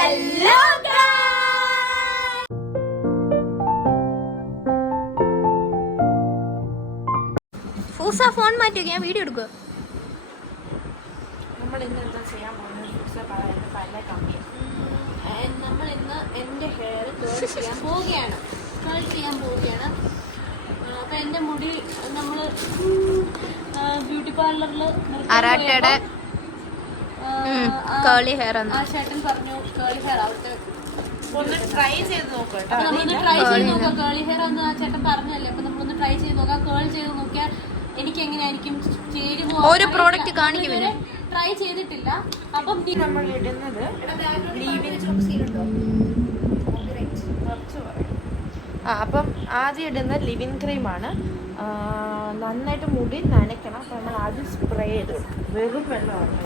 Hello ഫൂസ phone മാറ്റി ഞാൻ video എടുക്കുക. നമ്മൾ ഇന്ന് എന്താ ചെയ്യാൻ പോകുന്നത്? ഫൂസ പറയുന്നത് പല കമ്മിയാണ്. നമ്മൾ ഇന്ന് എൻ്റെ ഹെയർ കേൾ ചെയ്യാൻ പോവുകയാണ്. അപ്പം എൻ്റെ മുടി നമ്മൾ ബ്യൂട്ടി പാർലറിൽ അറാട്ടയുടെ കേളി ഹെയർ ആ ചേട്ടൻ പറഞ്ഞു കേളി ഹെയർ ആവട്ടെ, ഒന്ന് ട്രൈ ചെയ്ത് നോക്കാം. നമ്മളൊന്ന് ട്രൈ ചെയ്ത് നോക്കാം. കേളി ഹെയർ ഒന്ന് ആ ചേട്ടൻ പറഞ്ഞല്ലേ, അപ്പം നമ്മളൊന്ന് ട്രൈ ചെയ്ത് നോക്കാം. കേൾ ചെയ്ത് നോക്കിയാൽ എനിക്ക് എങ്ങനെയായിരിക്കും ചേരുമോ? ഒരു പ്രോഡക്റ്റ് കാണിക്കുമല്ലേ, ട്രൈ ചെയ്തിട്ടില്ല. അപ്പം നമ്മൾ ഇടുന്നത് അപ്പം ആദ്യം ഇടുന്ന ലിവിൻ ക്രീമാണ്. നന്നായിട്ട് മുടി നനയ്ക്കണം. അപ്പം നമ്മൾ ആദ്യം സ്പ്രേ ചെയ്ത് കൊടുക്കും. വെറും വെള്ളമാണ്.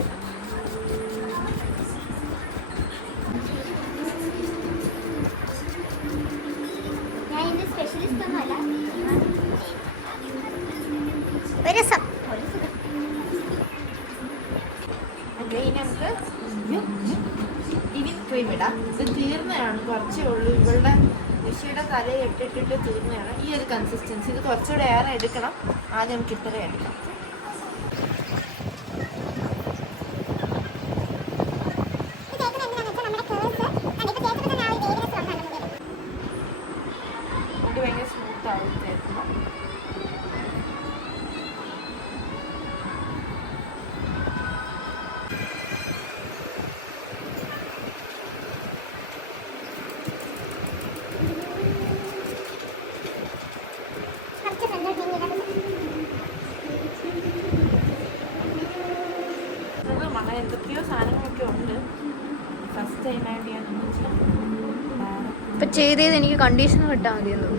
നമുക്ക് ലിവിൻ ക്രീം ഇടാം. ഇത് തീർന്നതാണ്, കുറച്ചേ ഉള്ളൂ. ഇവളുടെ ഋഷിയുടെ തലയിൽ ഇട്ടിട്ട് തീർന്നതാണ് ഈ ഒരു കൺസിസ്റ്റൻസി. ഇത് കുറച്ചുകൂടെ ഏറെ എടുക്കണം. ആദ്യം നമുക്ക് ഇത്ര എടുക്കാം. മുടി ഭയങ്കര സ്മൂത്ത് ആവും തേക്കുമ്പോൾ. അങ്ങനെ എന്തൊക്കെയോ സാധനങ്ങളൊക്കെ ഉണ്ട്. ഫസ്റ്റ് ടൈമായിട്ട് ഞാൻ ഇപ്പൊ ചെയ്തത് എനിക്ക് കണ്ടീഷണർ ഇട്ടാൽ മതിയെന്നു.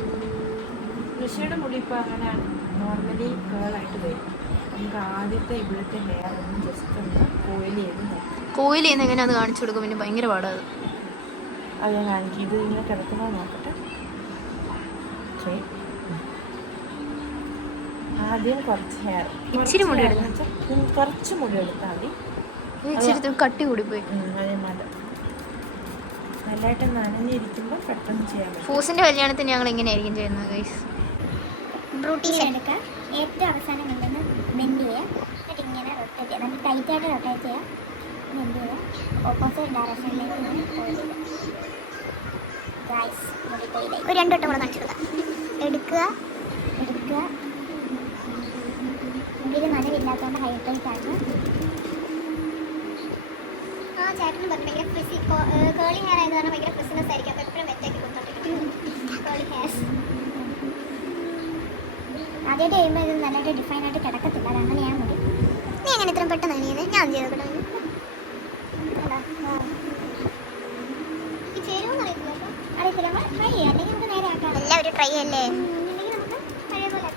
ഋഷിയുടെ മുടി ഇപ്പോൾ അങ്ങനെ നോർമലി കേളായിട്ട് വരും. നമുക്ക് ആദ്യത്തെ ഇവിടുത്തെ ഹെയർ ഒന്ന് ജസ്റ്റ് ഒന്ന് കോയിൽ ചെയ്യുന്ന എങ്ങനെയാന്ന് കാണിച്ചു കൊടുക്കും. പിന്നെ ഭയങ്കര പാടാത്. അത് ഞാൻ കാണിക്കും. ഇത് ഇങ്ങനെ കിടക്കുന്നത് നോക്കട്ടെ. ഓക്കെ, ആദ്യം കുറച്ച് ഹെയർ ഇച്ചിരി മുടി എടുക്കാം. കുറച്ച് മുടി എടുത്താൽ മതി. ഇച്ചിരി കട്ടി കൂടിപ്പോയി. അതേമാതിരി നല്ലതായിട്ട് നനഞ്ഞിരിക്കുമ്പോൾ പെട്ടെന്ന് ചെയ്യാൻ പറ്റും. ഫൂസിന്റെ കല്യാണത്തിന് ഞങ്ങൾ എങ്ങനെയായിരിക്കും ചെയ്യുന്നത് ഗൈസ്? എടുക്കുക. ഏറ്റവും അവസാനം കൊണ്ടുവന്ന് ബെൻഡ് ചെയ്യുക. എന്നിട്ട് ഇങ്ങനെ റൊട്ടേറ്റ് ചെയ്യുക. നമുക്ക് ടൈറ്റായിട്ട് റൊട്ടേറ്റ് ചെയ്യുക. ബെൻഡ് ചെയ്യുക. ഓപ്പോസിറ്റ് ഡയറക്ഷനിലേക്ക് ഒരു 2 വട്ടം കൂടെ കാണിച്ചു കൊടുക്കുക. എടുക്കുക. മുടിയിൽ നനവില്ലാത്തതുകൊണ്ട് ഹൈഡ്രേറ്റ് ആണ്. ആ ചേട്ടനും പറഞ്ഞു ഭയങ്കര ഫ്രിസി കേളി ഹെയർ ആയത് കാരണം ഭയങ്കര ഫ്രിസിനെസ് ആയിരിക്കും. അപ്പോൾ എപ്പോഴും വെറ്റാക്കി കൊടുത്തോണ്ടിരിക്കും കേളി ഹെയർസ്. ആദ്യമായിട്ട് ചെയ്യുമ്പോൾ ഇത് നല്ലതായിട്ട് ഡിഫൈൻ ആയിട്ട് കിടക്കത്തില്ല. അത് അങ്ങനെയാണ് മുടി. നീ എങ്ങനെ ഇത്രയും പെട്ടെന്ന് നനിയത്? ഞാൻ ചെയ്തോട്ടെ. ചേരുമെന്ന് അറിയത്തില്ല. നമ്മൾ ട്രൈ ചെയ്യാം. അല്ലെങ്കിൽ നമുക്ക് നേരെ ആക്കാം. എല്ലാവരും ട്രൈ ചെയ്യല്ലേ? അല്ലെങ്കിൽ നമുക്ക് പഴയ പോലെ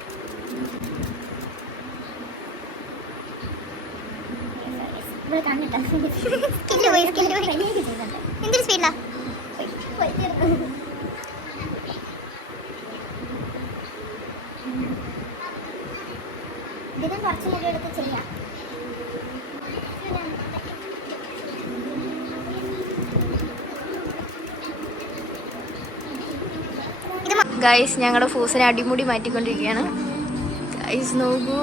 ഇവിടെ കണ്ടിട്ടോ. എന്തൊരു സ്പീഡിലാ ഇതിനും കുറച്ച് മുടി എടുത്ത് ചെയ്യാം. ഗൈസ് ഞങ്ങളുടെ ഫൂസിനെ അടിമുടി മാറ്റിക്കൊണ്ടിരിക്കുകയാണ്. ഗൈസ് നോക്കൂ,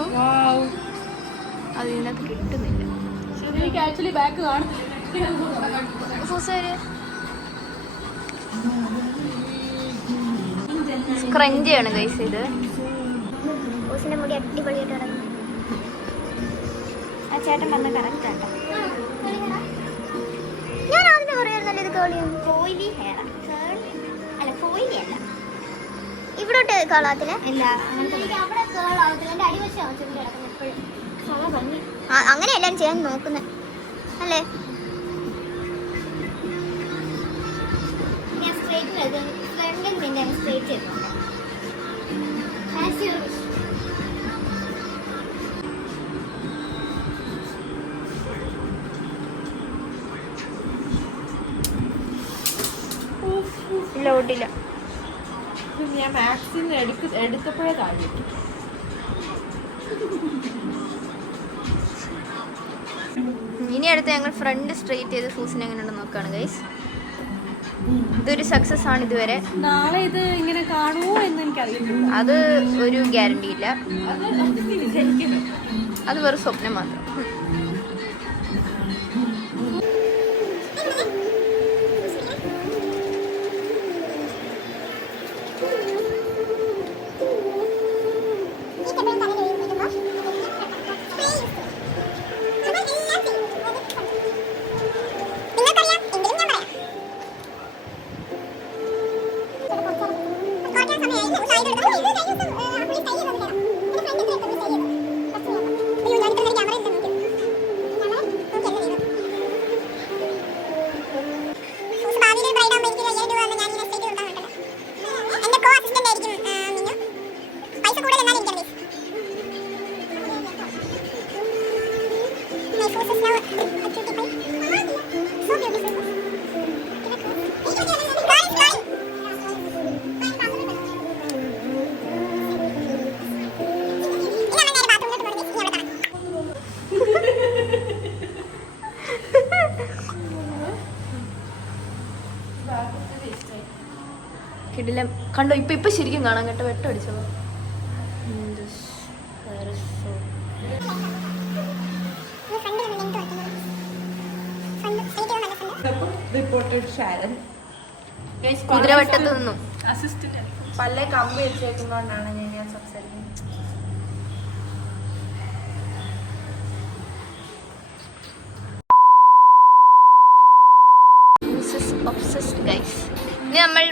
അത് ഇതിനകത്ത് കിട്ടുന്നില്ല. സ്ക്രഞ്ചാണ് ഗൈസ് ഇത്. ഫൂസിന്റെ മുടി അടിപൊളിയായിട്ട് തുടങ്ങി. ആ ചേട്ടൻ പറഞ്ഞ കറക്റ്റ് ആട്ടോ. ഞാൻ ആദ്യം പറയാറുണ്ടല്ലോ ഇത് കേളിയാണ്. കോയിലി ഹെയർ അല്ല, കോയിലി അല്ല. ഇവിടോട്ട് കേളാത്തില്ല. ഇല്ല, അവിടെ കേളാവത്തില്ല. എൻ്റെ അടിവശം ചുണ്ടി കിടക്കുന്നത് എപ്പോഴും. അങ്ങനെ എല്ലാവരും ചെയ്യാൻ നോക്കുന്നത് അല്ലേ? ഞാൻ സ്ട്രേറ്റ് ഫ്രണ്ടിൽ പിന്നെ സ്ട്രേറ്റ് ചെയ്തിട്ടുണ്ട്. ഇല്ല, ഓട്ടില്ല. ഞാൻ മാക്സിന്ന് എടുത്തപ്പോഴേ താഴെ. ഇനി അടുത്ത് ഞങ്ങൾ ഫ്രണ്ട് സ്ട്രെയിറ്റ് ചെയ്ത് ഫൂസിന് എങ്ങനെ ഉണ്ടെന്ന് നോക്കുകയാണ് ഗൈസ്. ഇതൊരു സക്സസ് ആണ് ഇതുവരെ. നാളെ ഇത് ഇങ്ങനെ കാണുമോ എന്ന് എനിക്കറിയില്ല. അത് ഒരു ഗ്യാരണ്ടി ഇല്ല. വിചാരിക്കുന്നു അത് വെറും സ്വപ്നം മാത്രം. കിടില കണ്ടോ? ഇപ്പൊ ശരിക്കും കാണാൻ കേട്ടോ. വെട്ടടിച്ചോ. കുതിരവട്ടത്ത് നിന്നും പല കമ്പ് വെച്ചേക്കുന്നോണ്ടാണ് ഞാൻ സംസാരിക്കുന്നത്. ഇനി നമ്മൾ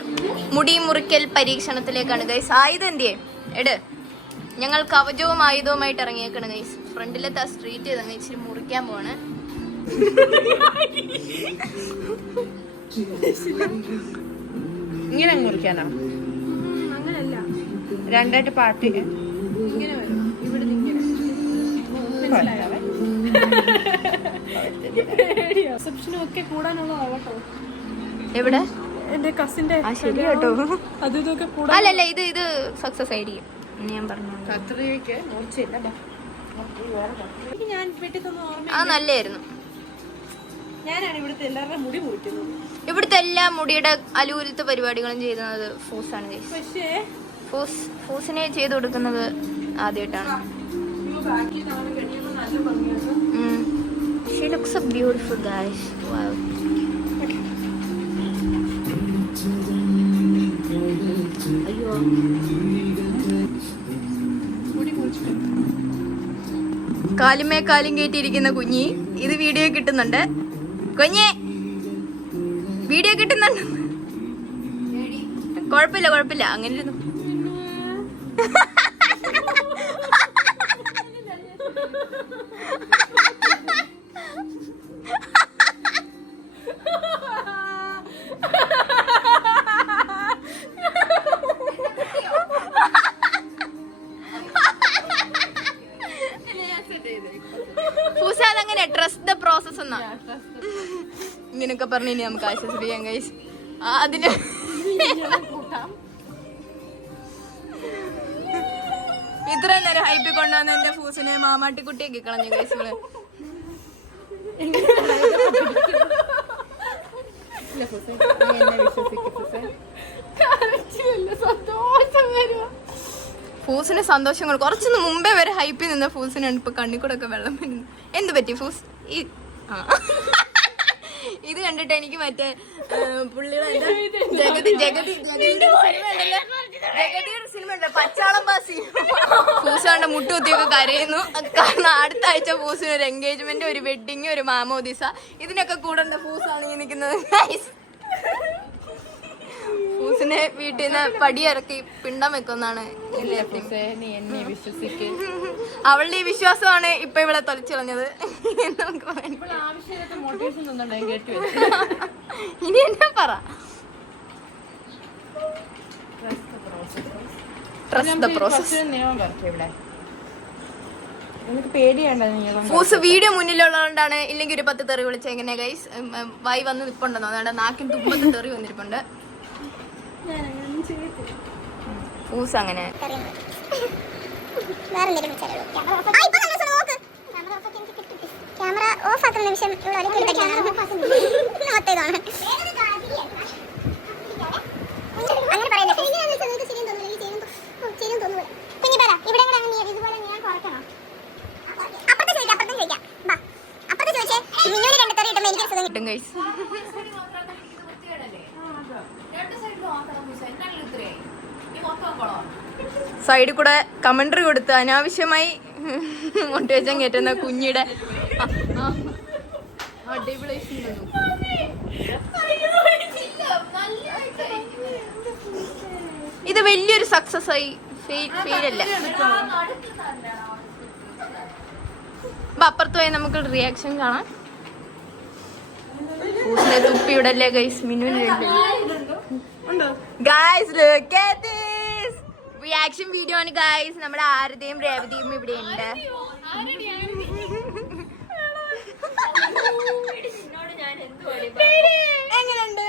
മുടി മുറിക്കൽ പരീക്ഷണത്തിലേക്കാണ് ഗൈസ്. ആയുധം എന്തിയേ എട്. ഞങ്ങൾ കവചവും ആയുധവുമായിട്ട് ഇറങ്ങിയേക്കാണ് ഗൈസ്. ഫ്രണ്ടിലത്തെ ആ സ്ട്രീറ്റ് ചെയ്ത് ഇച്ചിരി മുറിക്കാൻ പോവാണ്. ഇങ്ങനെ മുറിക്കാനോ? അങ്ങനല്ല, രണ്ടായിട്ട് പാർട്ടി ഇങ്ങനെ വരും. ഇവിടെ റിസപ്ഷനും ഒക്കെ കൂടാനുള്ളതാവട്ടോ. എവിടെ? എന്റെ കസിന്റെ ശരി കേട്ടോ. അത് ഇതൊക്കെ കൂടാ. അല്ലല്ല, ഇത് സക്സസ് ആയിരിക്കും ഞാൻ പറഞ്ഞു. കത്രിയൊക്കെ മുറിച്ചില്ല. ഞാൻ വീട്ടിൽ തന്നെ ഓർമ്മ. അത് നല്ലായിരുന്നു. ഞാനാണ് ഇവിടുത്തെ എല്ലാവരുടെ മുടി മുറിക്കുന്നത്. ഇവിടുത്തെ എല്ലാ മുടിയുടെ അലൂലത്തെ പരിപാടികളും ചെയ്യുന്നത് ഫൂസാണ് ഗൈസ്. പക്ഷേ ഫൂസിനെ ചെയ്ത് കൊടുക്കുന്നത് ആദ്യമായിട്ടാണ്. She looks so beautiful, guys. Wow. അയ്യോ, കാലുമേ കാലും കയറ്റിയിരിക്കുന്ന കുഞ്ഞി. ഇത് വീഡിയോ കിട്ടുന്നുണ്ട്. കുഞ്ഞേ, വീഡിയോ കിട്ടുന്നുണ്ട്. കുഴപ്പമില്ല അങ്ങനെ ഇരുന്നു. അങ്ങനെ ട്രസ്റ്റ് ദ പ്രോസസ് എന്നാ ഇങ്ങനൊക്കെ പറഞ്ഞു. ഇനി നമുക്ക് ആശ്വസിപ്പിക്കാം ഗൈസ്. അതിന് ഇത്രയും നേരം ഹൈപ്പിൽ കൊണ്ടുവന്ന എന്റെ ഫൂസിനെ മാമാട്ടിക്കുട്ടിയൊക്കെ കളഞ്ഞു ഗൈസ്. ഫൂസിന് സന്തോഷം കൊണ്ട് കുറച്ചൊന്ന് മുമ്പേ വരെ ഹൈപ്പിൽ നിന്ന ഫൂസിനാണ് ഇപ്പൊ കണ്ണിക്കൂടെ ഒക്കെ വെള്ളം വരുന്നത്. എന്ത് പറ്റി ഫൂസ്? ഇത് കണ്ടിട്ട് എനിക്ക് മറ്റേ പുള്ളിയുടെ ജഗതിയുടെ സിനിമ ഉണ്ടല്ലോ, പച്ചാളം പാസി. ഫൂസാണ്ട് മുട്ടുകുത്തിയൊക്കെ കരയുന്നു. കാരണം അടുത്ത ആഴ്ച ഫൂസിന് ഒരു എൻഗേജ്മെന്റ്, ഒരു വെഡിങ്, ഒരു മാമോദിസ, ഇതിനൊക്കെ കൂടേണ്ട ഫൂസാണ് ഈ നിൽക്കുന്നത്. ഫൂസിനെ വീട്ടിൽ നിന്ന് പടിയിറക്കി പിണ്ടം വെക്കുന്നാണ്. അവളുടെ ഈ വിശ്വാസമാണ് ഇപ്പൊ ഇവിടെ തൊലച്ചിളഞ്ഞത്. ഇനി എന്നാ പറ? Trust the process. ഫൂസ് വീഡിയോ മുന്നിലുള്ളതുകൊണ്ടാണ്. ഇല്ലെങ്കിൽ ഒരു 10 തെറി വിളിച്ച എങ്ങനെ ഗൈസ് വായി വന്ന് നിപ്പുണ്ടെന്നോ? അതുകൊണ്ട് നാക്കിന് തുമ്പത്ത് തെറി വന്നിരിപ്പുണ്ട്. ഫൂസ് അങ്ങനെ ക്യാമറ ഓഫ് ആക്കുന്ന നിമിഷം സൈഡിൽ കൂടെ കമന്ററി കൊടുത്ത് അനാവശ്യമായി മോട്ടിവേഷൻ കയറ്റുന്ന കുഞ്ഞിയുടെ ഇത് വലിയൊരു സക്സസ് ആയി. ഫെയിൽ അല്ല. അപ്പുറത്ത് പോയി നമുക്ക് റിയാക്ഷൻ കാണാം. തുപ്പിയുടല്ലേ ഗൈസ്, മിനുവിന് guys look at this reaction video ആണ് ഗൈസ്. നമ്മുടെ ആരതിയും രേവതിയും ഇവിടെ ഉണ്ട്. എങ്ങനെയുണ്ട്?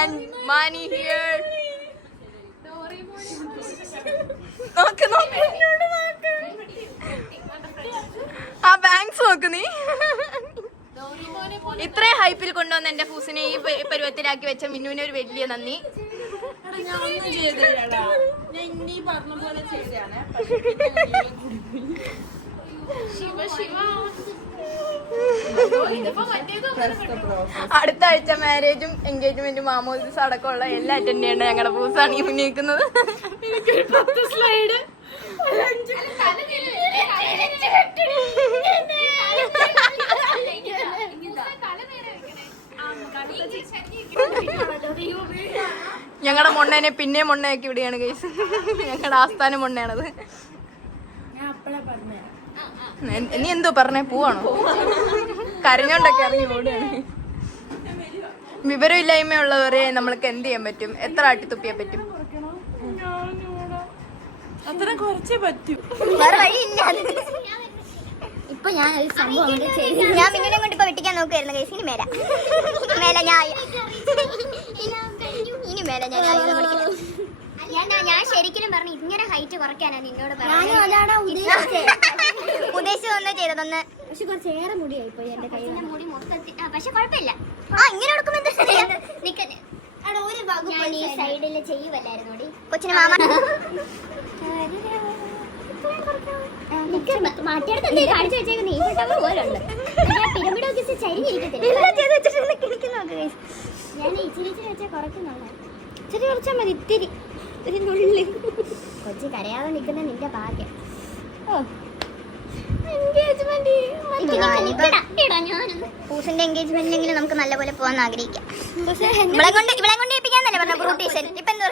And money here. നോക്ക് നോക്ക് ആ ബാങ്ക്സ് നോക്ക് നീ. ഇത്രയും ഹൈപ്പിൽ കൊണ്ടുവന്ന എന്റെ ഫൂസിനെ ഈ പരുവത്തിലാക്കി വെച്ച മിന്നുവിന് ഒരു വലിയ നന്ദി. അടുത്ത ആഴ്ച മാരേജും എൻഗേജ്മെന്റും മാമോദിസ അടക്കമുള്ള എല്ലാം അറ്റൻഡ് ചെയ്യേണ്ട ഞങ്ങളുടെ ഫൂസാണ് ഈ മുന്നിക്കുന്നത്. സ്ലൈഡ് ഞങ്ങളുടെ മൊണ്ണേനെ പിന്നെ മൊണ്ണയാക്കി ഇവിടെയാണ് ഗൈസ്. ഞങ്ങളുടെ ആസ്ഥാന മൊണ്ണയാണത്. നീ എന്തോ പറഞ്ഞേ? പോവാണോ? കരഞ്ഞോണ്ടൊക്കെ ഇറങ്ങി ഓടുകയാണ്. വിവരമില്ലായ്മയുള്ളവരെ നമ്മൾക്ക് എന്ത് ചെയ്യാൻ പറ്റും? എത്ര ആട്ടിത്തുപ്പിയാൻ പറ്റും? അത്ര കുറച്ചേ പറ്റൂ. വേറെ വഴിയില്ല. ഇപ്പൊ ഞാൻ ഒരു സംഭവം ഞാൻ മിന്നുനെ കൊണ്ട് ഇപ്പൊ വെട്ടിക്കാൻ നോക്കുവായിരുന്നു ഗൈസ്. ഇനി മേല ഞാൻ ശരിക്കും പറഞ്ഞു ഇങ്ങനെ ഹൈറ്റ് കുറയ്ക്കാനാ നിന്നോട് ഉദ്ദേശിച്ചൊന്ന് ചെയ്തതൊന്ന്. പക്ഷെ കുറച്ചേറെ മുടിയായി പോയി എന്റെ കയ്യിൽ. മുടി മൊത്തത്തിൽ പക്ഷെ കുഴപ്പമില്ല. ഇങ്ങനെ എടുക്കുമ്പോ എന്താ ശരിയാ നിക്കന്നെ. ഒരു ഭാഗം ഈ സൈഡില് ചെയ്യുവല്ലായിരുന്നു കൊച്ചിന് മാമ മാറ്റിയെടുത്ത് കാണിച്ചു വെച്ചേക്കുന്ന ഈ ഫോട്ടോ പോലുണ്ട്. പിരമിഡ് ഓഫീസ് ചരിഞ്ഞിരിക്കത്തില്ല. ഞാൻ ഇച്ചിരി ഇച്ചിരി വെച്ചാൽ കുറയ്ക്കുന്നുള്ളൂ. ഇച്ചിരി കുറച്ചാൽ മതി. ഇത്തിരി ഒരു നുള്ളി. കൊച്ചി കരയാതെ നിൽക്കുന്ന നിന്റെ ഭാഗ്യം. പൂസിന്റെ എൻഗേജ്മെന്റിലെങ്കിലും നമുക്ക് നല്ലപോലെ പോകാൻ ആഗ്രഹിക്കാം. ഇവളെ കൊണ്ട് ഏൽപ്പിക്കാൻ തന്നെ പറഞ്ഞു ബ്രൂട്ടീഷൻ. ഇപ്പൊ എന്താ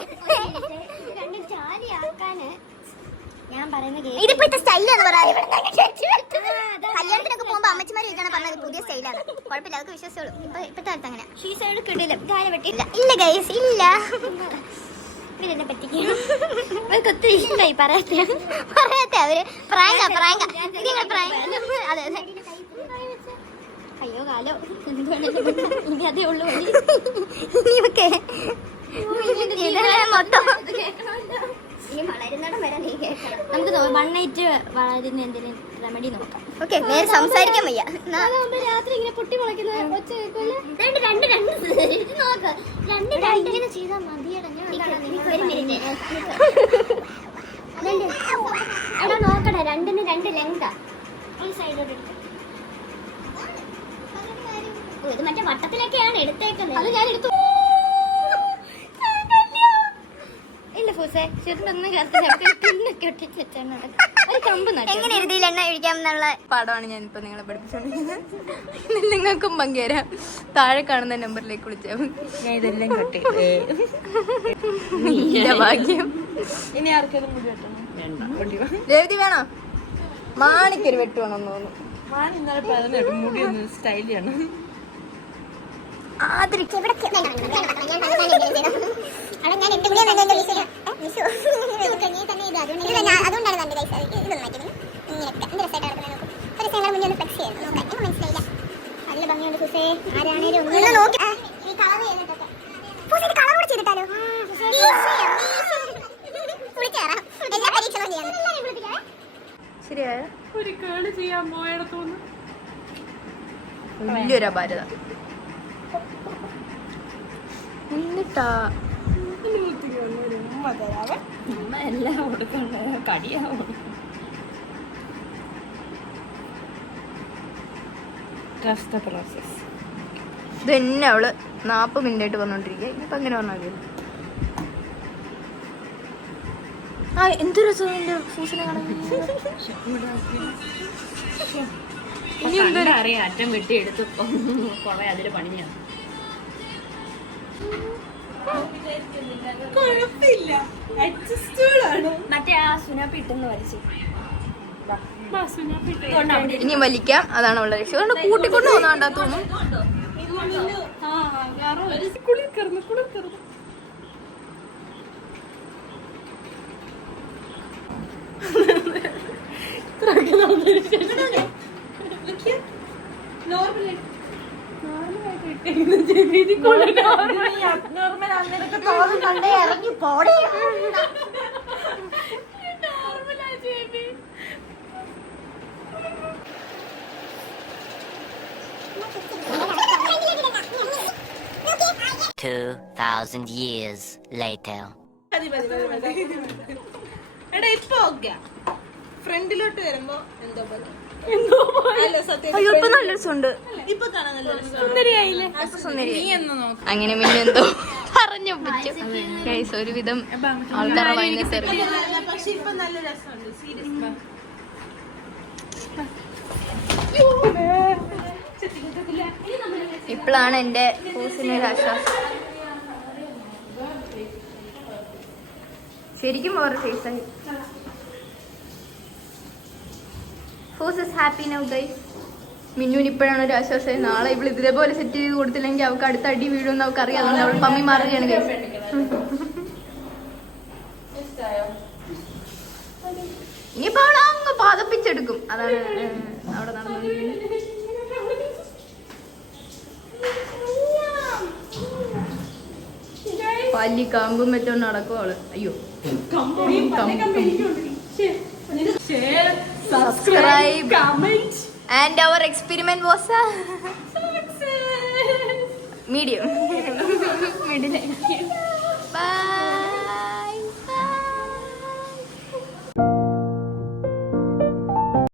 രണ്ടും ചാലിയാക്കാന് ഞാൻ പറയുന്നത് ഇതിപ്പോഴത്തെ സ്റ്റൈലാന്ന് പറയാം. കല്യാണത്തിനൊക്കെ പോകുമ്പോ അമ്മച്ചിമാര് ചോദിക്കാണ് പറഞ്ഞത് പുതിയ സ്റ്റൈലാണ്. കുഴപ്പമില്ല, അതൊക്കെ വിശ്വസിച്ചോളൂ. ഇപ്പോഴത്തെ കാലത്ത് അങ്ങനെ ഈ സൈഡ് കിടില്ല കാര്യം പറ്റില്ല. ഇല്ല ഗൈസ് ഇല്ല. ഇതിനെ പറ്റിക്ക് ഒത്തിരി ഇഷ്ടമായി പറയാത്ത അവര് പ്രാങ്ക അതെ അതെ. അയ്യോ കാലോ ഇനി അതേ ഉള്ളു മൊത്തം ഇനി വളരുന്നിടം വരെ നീ കേൾക്കണം. നമുക്ക് 1 night വളരുന്ന എന്തെങ്കിലും റെമഡി നോക്കാം. ഓക്കെ, നേരെ സംസാരിക്കാൻ വയ്യ. രാത്രി ഇങ്ങനെ പൊട്ടി മുളയ്ക്കുന്ന ഒച്ച ഇങ്ങനെ ചെയ്താൽ മതിയടാ. എടാ നോക്കട്ടെ, 2 ലെങ്താ ഈ സൈഡോട് എടുത്ത്. ഇത് മറ്റേ വട്ടത്തിലൊക്കെയാണ് എടുത്തേക്കുന്നത്. അത് ഞാൻ എടുത്തു. ഇല്ല ഫൂസേ ചെറുതൊന്നും എങ്ങനെ എഴുതിയിൽ എണ്ണ ഒഴിക്കാമെന്നുള്ള പാഠമാണ് ഞാൻ ഇപ്പൊ നിങ്ങളെ പഠിപ്പിച്ചോണ്ടിരിക്കുന്നത്. നിങ്ങൾക്കും പങ്കുതരാം. താഴെ കാണുന്ന നമ്പറിലേക്ക് വിളിച്ചാൽ ഞാൻ ഇതെല്ലാം കട്ടി. ഭാഗ്യം. ഇനി ആർക്കെങ്കിലും മുടി വെട്ടണം? രേവതി വേണോ? മാണിക്കൊരു വെട്ട് വേണം തോന്നുന്നു. മാണി ഇന്നലെ പറഞ്ഞു മുടി ഒന്ന് സ്റ്റൈൽ ചെയ്യണം. ശരിയായ ഒരു കേള് ചെയ്യാൻ പോയടത്തോന്ന് വലിയൊരു അപാരത. എന്നിട്ടാ എല്ലാം കൊടുക്കണ്ട കടിയാവും. Trust the process. ഇത് തന്നെ അവള് 40 മിനിറ്റായിട്ട് പറഞ്ഞോണ്ടിരിക്കുക. ഇനിയിപ്പോ അങ്ങനെ പറഞ്ഞാൽ മതി. ആ എന്ത് രസം എന്റെ ഫൂസിനെ കാണാൻ. ഇനി എന്തൊരു അറിയാം അറ്റം വെട്ടിയെടുത്ത് കൊറേ അതില് പണിയാണ്. കുഴപ്പമില്ല, അഡ്ജസ്റ്റബിൾ ആണ്. മറ്റേ ആ സുനാപ്പി ഇട്ടെന്ന് വലിച്ചു. ഇനി വലിക്കാം, അതാണ് അവളുടെ ലക്ഷ്യം. അതുകൊണ്ട് കൂട്ടിക്കൊണ്ട് പോകുന്നോണ്ടാ തോന്നുന്നു. ഇറങ്ങി പോടേ. $2,000 years later. എടാ ഇപ്പൊ ഓക്കെ ഫ്രണ്ടിലോട്ട് വരുമ്പോ എന്തോ പോലെ. അയ്യോ ഇപ്പൊ നല്ല രസമുണ്ട്. ഇപ്പൊ കാണാൻ നല്ല സുന്ദരിയായില്ലേ? അങ്ങനെ പിന്നെ എന്തോ പറഞ്ഞൊപ്പിച്ചു. ഗൈസ് ഒരുവിധം ആൾക്കാരുടെ വൈകുന്നേരം പക്ഷെ ഇപ്പൊ നല്ല രസമുണ്ട്. സീരിയസ് ഇപ്പോഴാണ് എന്റെ ഫൂസിന് ഒരു ആശ്വാസം. ശരിക്കും വേറെ ഫേസായി. ഫൂസ് ഇസ് ഹാപ്പി നൗ ഗൈസ്. മിന്നുവിന് ഇപ്പോഴാണ് ഒരു ആശ്വാസം. നാളെ ഇവൾ ഇതേപോലെ സെറ്റ് ചെയ്ത് കൊടുത്തില്ലെങ്കിൽ അവൾക്ക് അടുത്ത അടി വീഴുമെന്ന് അവൾക്ക് അറിയാം. അതുകൊണ്ട് അവൾ പമ്മി മാറുകയാണ് ഗൈസ്. ഇനിയിപ്പോ അവൾ അങ്ങ് പാതപ്പിച്ചെടുക്കും. അതാണ് അവിടെ നടന്നത്. പല്ലി കമ്പും വെച്ചോണ്ട് നടക്കും അവള്. അയ്യോ subscribe, comment, and our experiment was a medium. Bye.